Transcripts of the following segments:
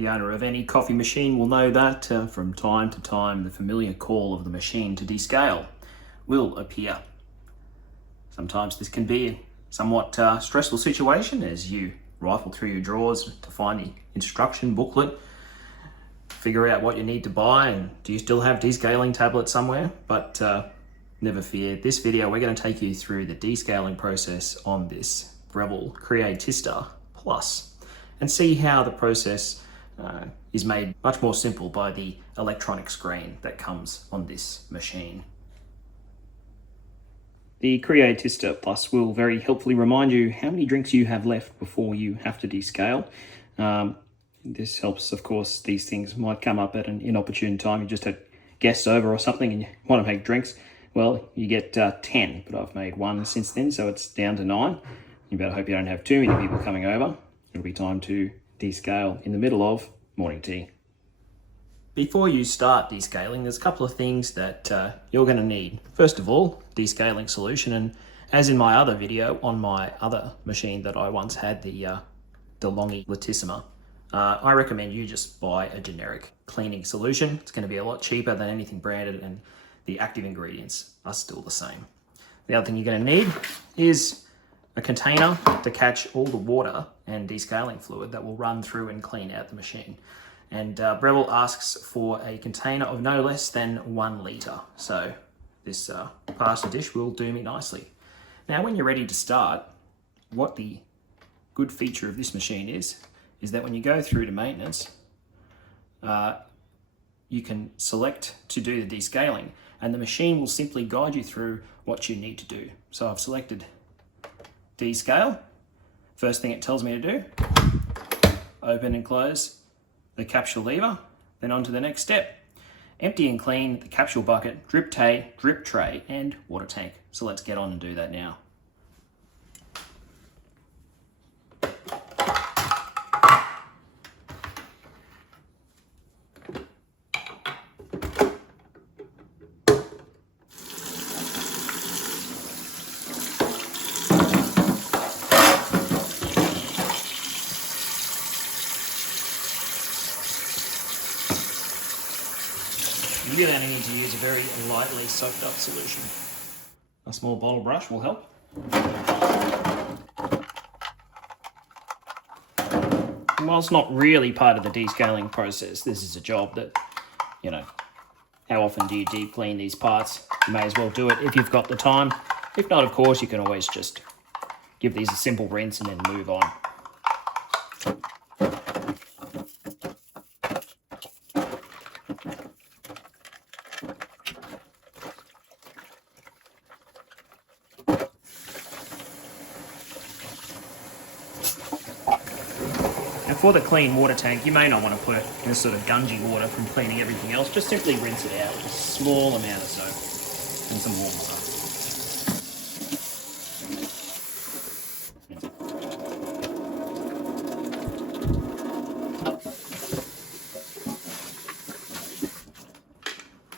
The owner of any coffee machine will know that from time to time the familiar call of the machine to descale will appear. Sometimes this can be a somewhat stressful situation as you rifle through your drawers to find the instruction booklet, figure out what you need to buy, and do you still have descaling tablets somewhere? But never fear, this video we're going to take you through the descaling process on this Breville Creatista Plus and see how the process is made much more simple by the electronic screen that comes on this machine. The Creatista Plus will very helpfully remind you how many drinks you have left before you have to descale. This helps, of course, these things might come up at an inopportune time. You just had guests over or something and you want to make drinks. Well, you get 10, but I've made one since then, so it's down to 9. You better hope you don't have too many people coming over. It'll be time to descale in the middle of morning tea. Before you start descaling, there's a couple of things that you're going to need. First of all, descaling solution, and as in my other video on my other machine that I once had, the DeLonghi Latissima, I recommend you just buy a generic cleaning solution. It's going to be a lot cheaper than anything branded, and the active ingredients are still the same. The other thing you're going to need is a container to catch all the water and descaling fluid that will run through and clean out the machine. And Breville asks for a container of no less than 1 litre. So this pasta dish will do me nicely. Now, when you're ready to start, what the good feature of this machine is that when you go through to maintenance, you can select to do the descaling, and the machine will simply guide you through what you need to do. So I've selected descale. First thing it tells me to do, open and close the capsule lever, then on to the next step. Empty and clean the capsule bucket, drip tray, and water tank. So let's get on and do that now. You're going to need to use a very lightly soaked up solution. A small bottle brush will help. And while it's not really part of the descaling process, this is a job that, you know, how often do you deep clean these parts? You may as well do it if you've got the time. If not, of course, you can always just give these a simple rinse and then move on. And for the clean water tank, you may not want to put this sort of gungy water from cleaning everything else. Just simply rinse it out with a small amount of soap and some warm water.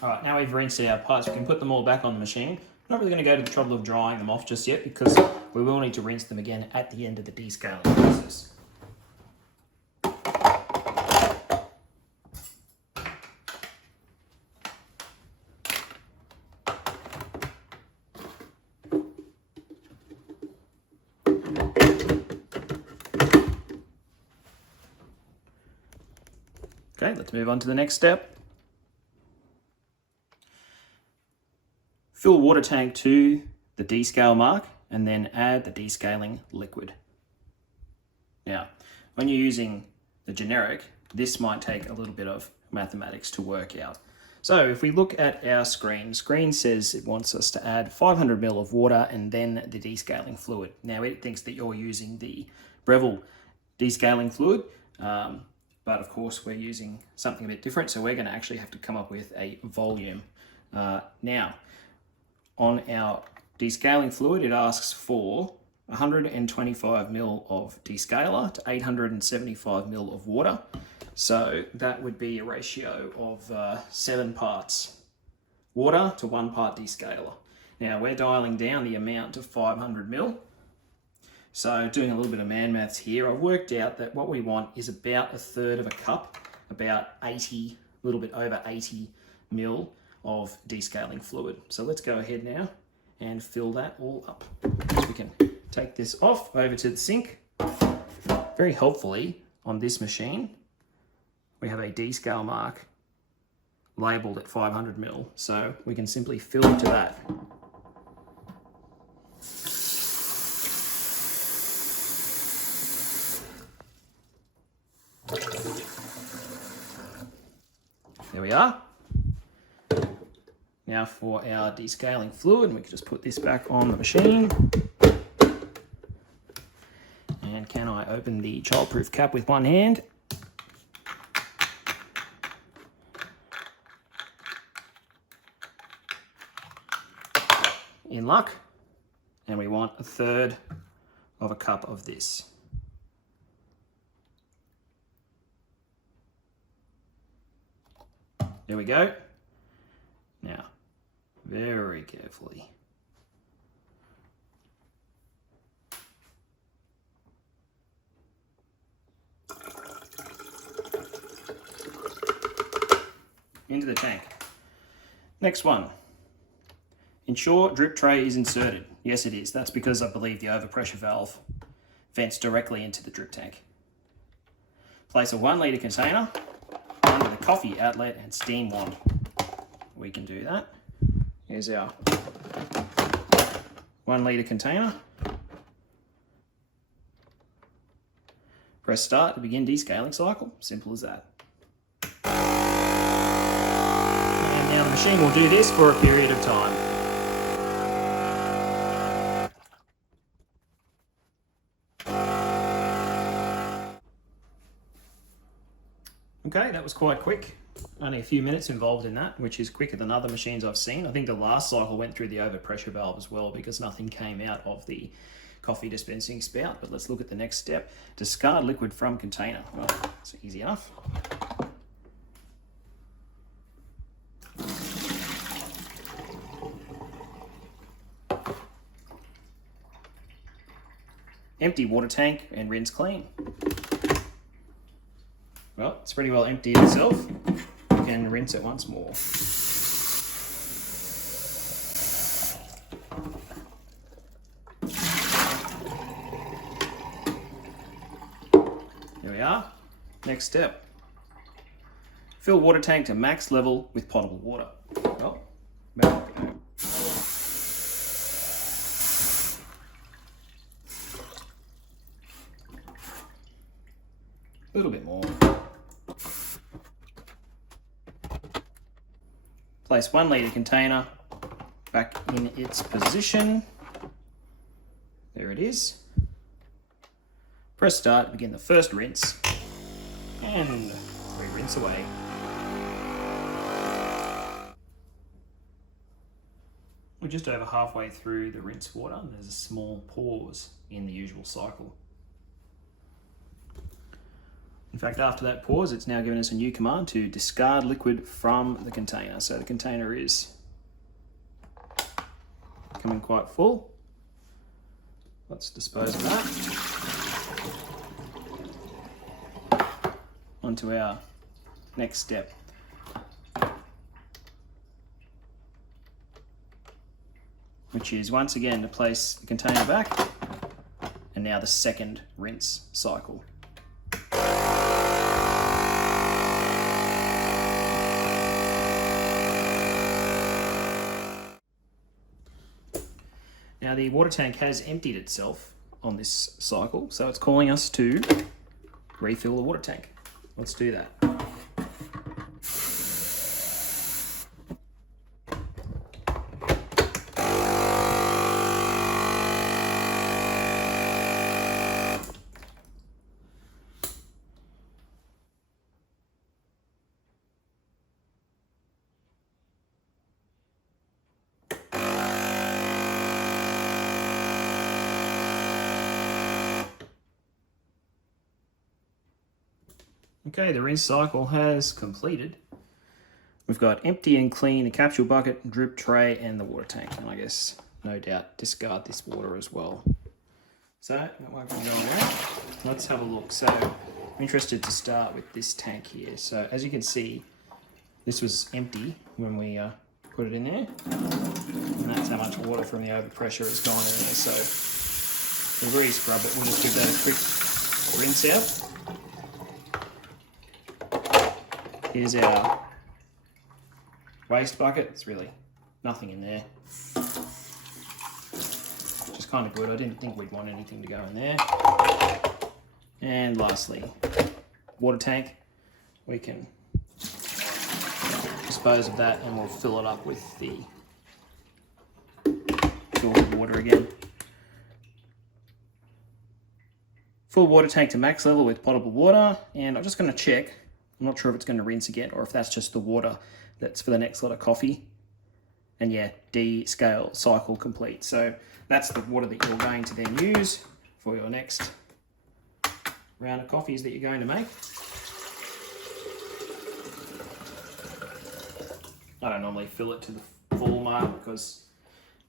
Alright, now we've rinsed our parts, we can put them all back on the machine. I'm not really going to go to the trouble of drying them off just yet because we will need to rinse them again at the end of the descaling process. Okay, let's move on to the next step. Fill water tank to the descale mark and then add the descaling liquid. Now, when you're using the generic, this might take a little bit of mathematics to work out. So if we look at our screen says it wants us to add 500 ml of water and then the descaling fluid. Now it thinks that you're using the Breville descaling fluid, but of course we're using something a bit different, so we're going to actually have to come up with a volume. Now, on our descaling fluid, it asks for 125 ml of descaler to 875 ml of water. So that would be a ratio of 7 parts water to 1 part descaler. Now we're dialing down the amount to 500 ml. So doing a little bit of man maths here, I've worked out that what we want is about 1/3 of a cup, about 80, a little bit over 80 ml of descaling fluid. So let's go ahead now and fill that all up. So we can take this off over to the sink. Very helpfully on this machine, we have a descale mark labelled at 500 ml. So we can simply fill into that. There we are. Now for our descaling fluid, and we can just put this back on the machine. And can I open the childproof cap with one hand? In luck. And we want 1/3 of a cup of this. There we go. Now, very carefully. Into the tank. Next one. Ensure drip tray is inserted. Yes, it is. That's because I believe the overpressure valve vents directly into the drip tank. Place a 1 litre container under the coffee outlet and steam wand. We can do that. Here's our 1 litre container. Press start to begin descaling cycle. Simple as that. And now the machine will do this for a period of time. Okay, that was quite quick. Only a few minutes involved in that, which is quicker than other machines I've seen. I think the last cycle went through the overpressure valve as well because nothing came out of the coffee dispensing spout. But let's look at the next step. Discard liquid from container. Well, it's easy enough. Empty water tank and rinse clean. Well, it's pretty well emptied itself. You can rinse it once more. There we are. Next step. Fill water tank to max level with potable water. Oh, about to go. A little bit more. Place 1 litre container back in its position. There it is. Press start to begin the first rinse and re-rinse away. We're just over halfway through the rinse water and there's a small pause in the usual cycle. In fact, after that pause, it's now given us a new command to discard liquid from the container. So the container is becoming quite full. Let's dispose of that. On to our next step. Which is once again to place the container back, and now the second rinse cycle. Now the water tank has emptied itself on this cycle, so it's calling us to refill the water tank. Let's do that. Okay, the rinse cycle has completed. We've got empty and clean the capsule bucket, drip tray, and the water tank. And I guess, no doubt, discard this water as well. So that won't be going there. Let's have a look. So I'm interested to start with this tank here. So as you can see, this was empty when we put it in there. And that's how much water from the overpressure has gone in there. So we've already scrubbed it. We'll just give that a quick rinse out. Here's our waste bucket. It's really nothing in there. Which is kind of good. I didn't think we'd want anything to go in there. And lastly, water tank. We can dispose of that and we'll fill it up with the filtered water again. Full water tank to max level with potable water, and I'm just going to check. I'm not sure if it's going to rinse again or if that's just the water that's for the next lot of coffee. And yeah, Descale cycle complete. So that's the water that you're going to then use for your next round of coffees that you're going to make. I don't normally fill it to the full mark because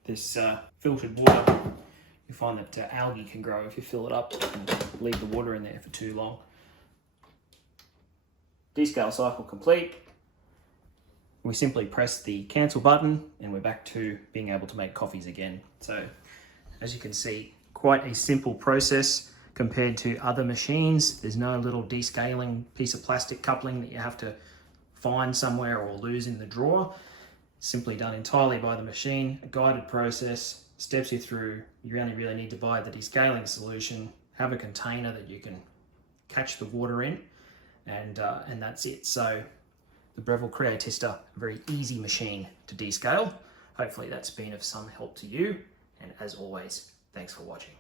this filtered water, you find that algae can grow if you fill it up and leave the water in there for too long. Descale cycle complete. We simply press the cancel button and we're back to being able to make coffees again. So as you can see, quite a simple process compared to other machines. There's no little descaling piece of plastic coupling that you have to find somewhere or lose in the drawer. Simply done entirely by the machine, a guided process, steps you through. You only really need to buy the descaling solution, have a container that you can catch the water in, and that's it. So the Breville Creatista, a very easy machine to descale. Hopefully that's been of some help to you, and as always, thanks for watching.